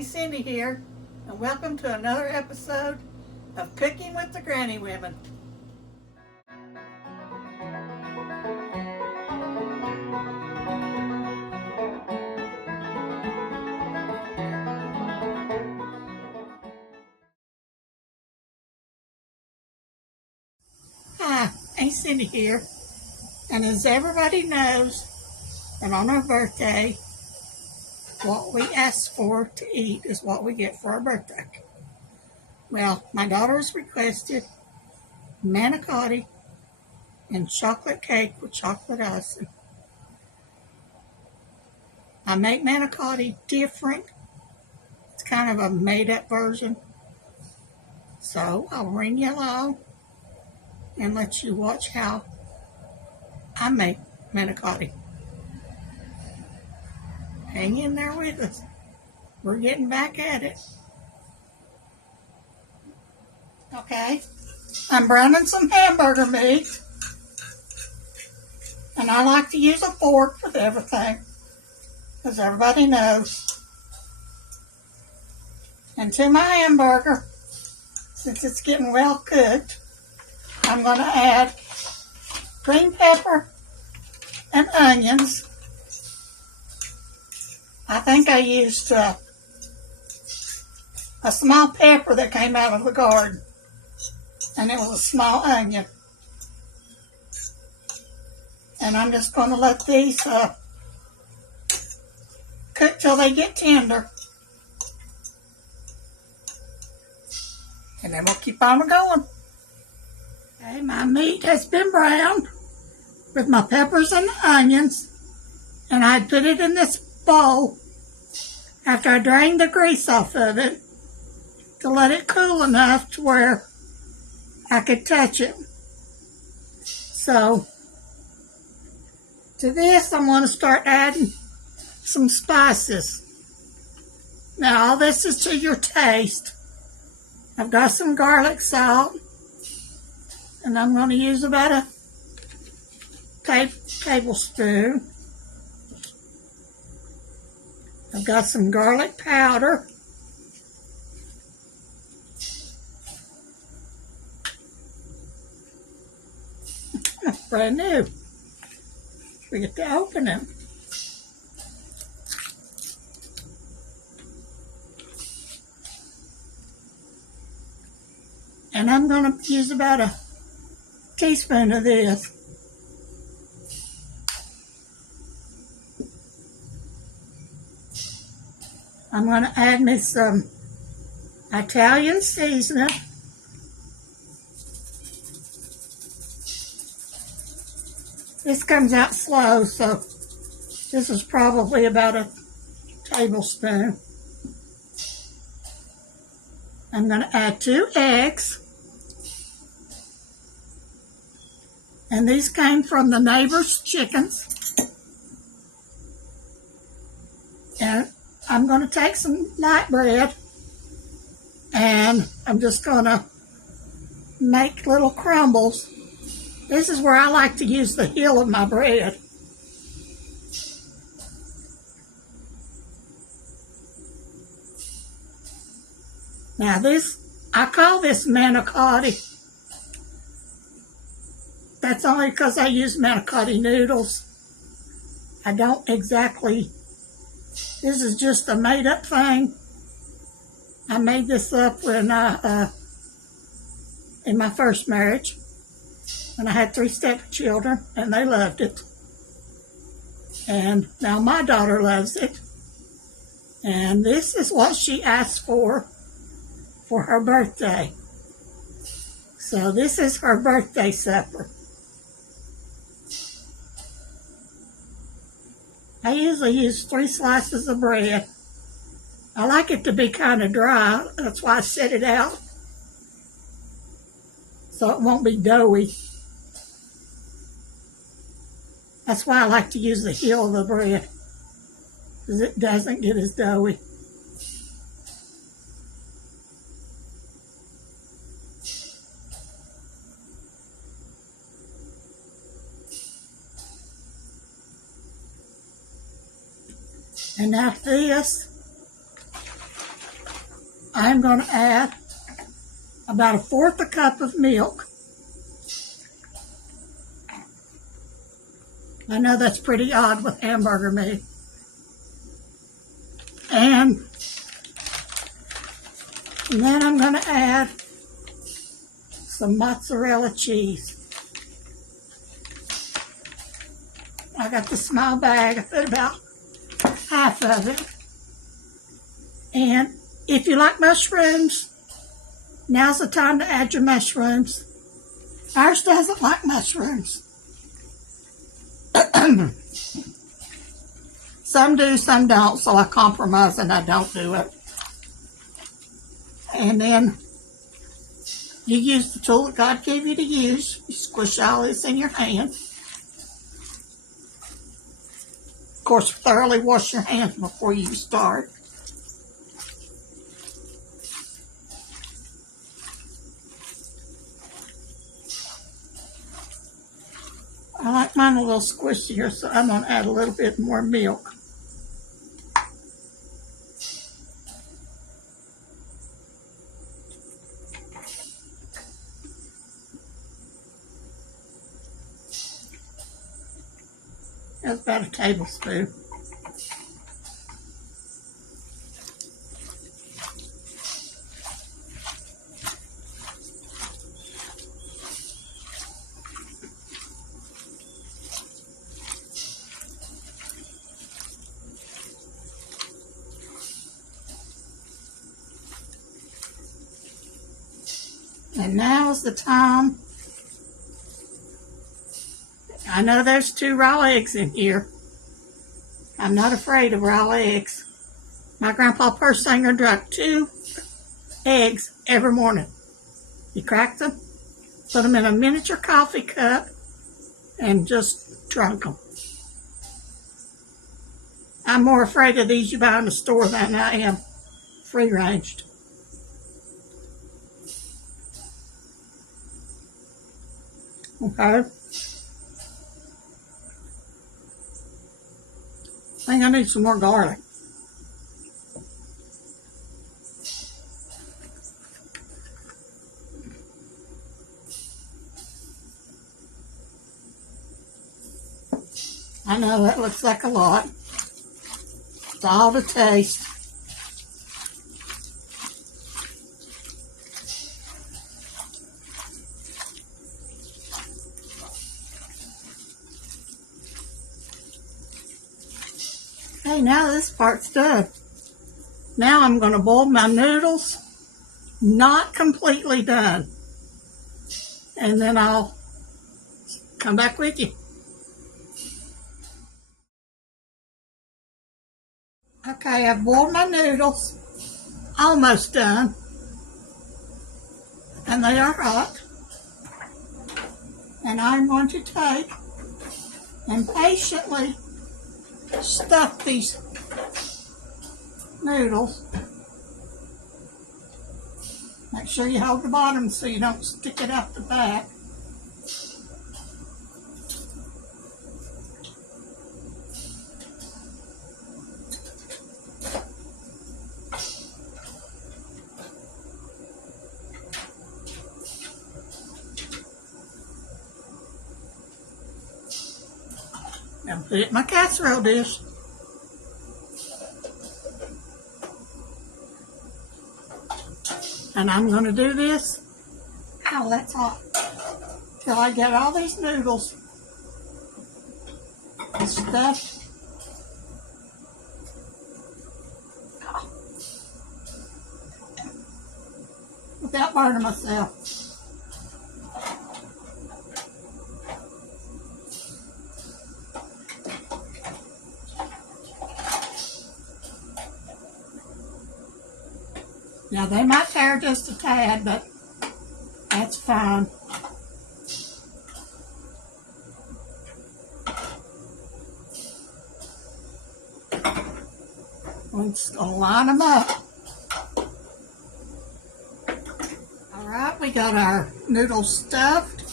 Cindy here, and welcome to another episode of Cooking with the Granny Women. Hi, Aunt Cindy here, and as everybody knows, that on our birthday, what we ask for to eat is what we get for our birthday. Well, my daughter's requested manicotti and chocolate cake with chocolate icing. I make manicotti different. It's kind of a made-up version. So I'll bring you along and let you watch how I make manicotti. Hang in there with us. We're getting back at it. Okay, I'm browning some hamburger meat. And I like to use a fork with everything, because everybody knows. And to my hamburger, since it's getting well cooked, I'm going to add green pepper and onions. I think I used a small pepper that came out of the garden, and it was a small onion. And I'm just going to let these cook till they get tender. And then we'll keep on going. Okay, my meat has been browned with my peppers and onions. And I put it in this bowl after I drained the grease off of it to let it cool enough to where I could touch it. So to this, I'm going to start adding some spices. Now, all this is to your taste. I've got some garlic salt, and I'm going to use about a tablespoon. I've got some garlic powder. Brand new. We get to open them. And I'm going to use about a teaspoon of this. I'm going to add me some Italian seasoning. This comes out slow, so this is probably about a tablespoon. I'm going to add 2 eggs. And these came from the neighbor's chickens. And I'm going to take some light bread, and I'm just going to make little crumbles. This is where I like to use the heel of my bread. Now I call this manicotti. That's only because I use manicotti noodles. I don't exactly, this is just a made up thing. I made this up when in my first marriage. And I had 3 stepchildren, and they loved it. And now my daughter loves it. And this is what she asked for her birthday. So this is her birthday supper. I usually use 3 slices of bread. I like it to be kind of dry. That's why I set it out, so it won't be doughy. That's why I like to use the heel of the bread, because it doesn't get as doughy. And now to this, I'm going to add about 1/4 cup of milk. I know that's pretty odd with hamburger meat. And then I'm going to add some mozzarella cheese. I got the small bag. I put about half of it. And if you like mushrooms, now's the time to add your mushrooms. Ours doesn't like mushrooms. Some do, some don't, so I compromise and I don't do it. And then you use the tool that God gave you to use. You squish all this in your hand. Of course, thoroughly wash your hands before you start. I like mine a little squishier, so I'm going to add a little bit more milk. That's about a tablespoon. And now is the time. I know there's 2 raw eggs in here. I'm not afraid of raw eggs. My grandpa Persinger drank 2 eggs every morning. He cracked them, put them in a miniature coffee cup, and just drunk them. I'm more afraid of these you buy in the store than I am free-ranged. Okay. I think I need some more garlic. I know that looks like a lot. It's all to taste. Okay, now this part's done. Now I'm going to boil my noodles. Not completely done. And then I'll come back with you. Okay, I've boiled my noodles. Almost done. And they are hot. And I'm going to take and patiently stuff these noodles. Make sure you hold the bottom so you don't stick it out the back. Now put it in my casserole dish. And I'm going to do this. Ow, that's hot. Till I get all these noodles stuffed. Without burning myself. Now they might tear just a tad, but that's fine. We'll just line them up. Alright, we got our noodles stuffed.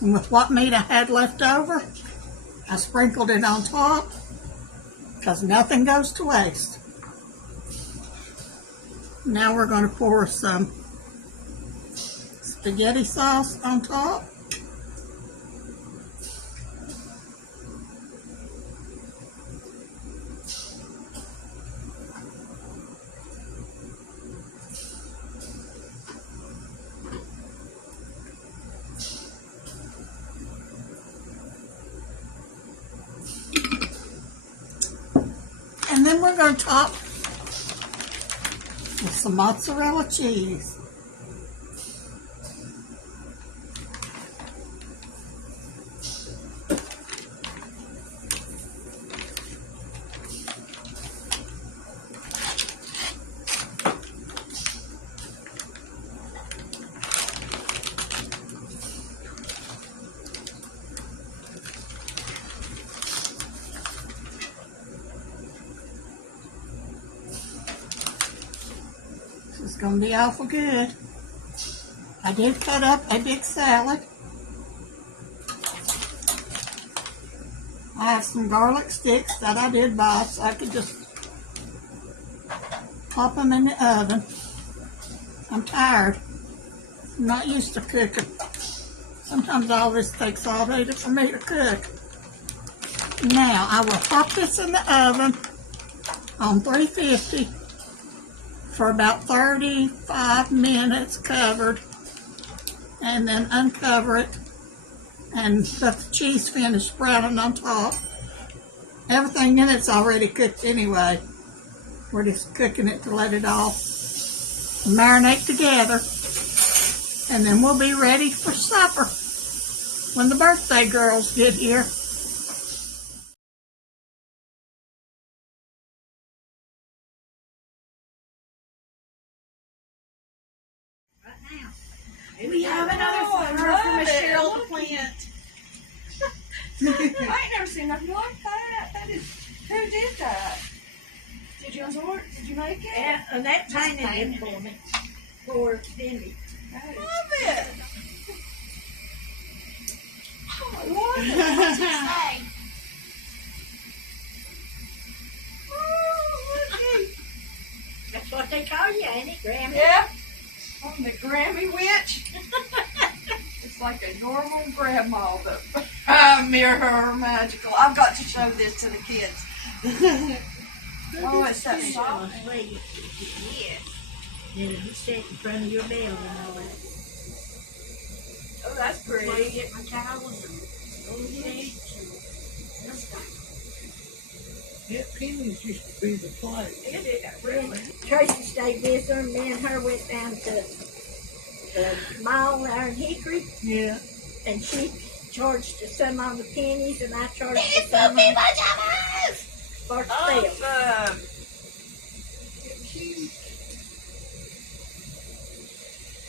And with what meat I had left over, I sprinkled it on top because nothing goes to waste. Now we're going to pour some spaghetti sauce on top. And then we're going to top with some mozzarella cheese. It's going to be awful good. I did cut up a big salad. I have some garlic sticks that I did buy so I could just pop them in the oven. I'm tired. I'm not used to cooking. Sometimes all this takes all day for me to cook. Now I will pop this in the oven on 350 for about 35 minutes covered, and then uncover it and let the cheese finish sprouting on top. Everything in it's already cooked anyway. We're just cooking it to let it all marinate together, and then we'll be ready for supper when the birthday girls get here. We have another flower from Michelle the plant. I ain't never seen nothing like that. That is, who did that? Did you sort? Did you make it? Yeah, and that painted it for me. For Cindy. Love it. Oh, I love it. What's it say? Oh, look. That's what they call you, ain't it, Grammy? Yeah. I'm the Grammy witch. It's like a normal grandma, but mirror her magical. I've got to show this to the kids. Oh, it's that soft. Yes. Then you sit in front of your bell and all that. Oh, that's Before you pretty. get my towels and go ahead. That Penny's used to be the place. It is, really. Tracy stayed with her, and me and her went down to the mall there in Hickory, Yeah. and she charged us some on the pennies, and I charged us some on for the sale. Awesome.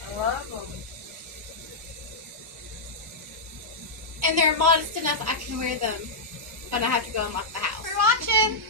I love them. And they're modest enough I can wear them, but I have to go and lock the house. For watching.